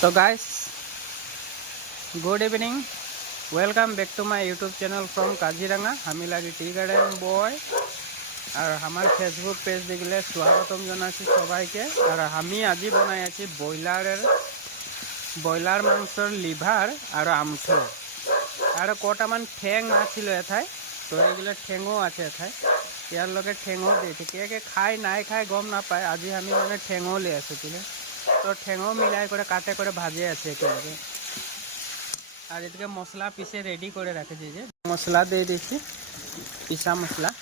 So guys, good evening. Welcome back to my YouTube channel from Kaziranga. আমি লাগি tea garden বয় আর আমার Facebook page দেখলে স্বাগতম জানাচ্ছি সবাইকে। আর আমি আজি বনাই আছি ব্রয়লার মাংসর লিভার আর আমঠো আর কটামান ঠেং আছিল এথায়, তো এইগুলো ঠেঙও আছে এথায়, ইয়ার লগে ঠেঙও দিয়েছে। কে খায় নাই খায় গম না পায়, আজি আমি মানে ঠেঙও লিয়ে এসেছিলাম। তো ঠেঙও মিলাই করে কাটে করে ভাজে আছে একেলগে। আর এদিকে মশলা পিসে রেডি করে রাখেছি, যে মশলা দিয়ে দিচ্ছি, পিসা মশলা।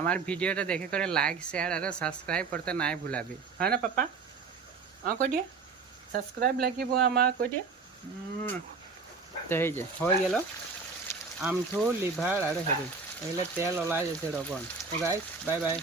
আমার ভিডিওটা দেখে করে লাইক শেয়ার আর সাবস্ক্রাইব করতে নাই ভুলাবি, হয় না পাপা? কৈ দিয়ে সাবস্ক্রাইব লাগিব আমার, কৈ দিয়ে। তো এই যে হয়ে গেল আমঠু লিভার আর হেরি, এগুলো তেল ওলাই যাচ্ছে রকম। তো গাইস বাই বাই।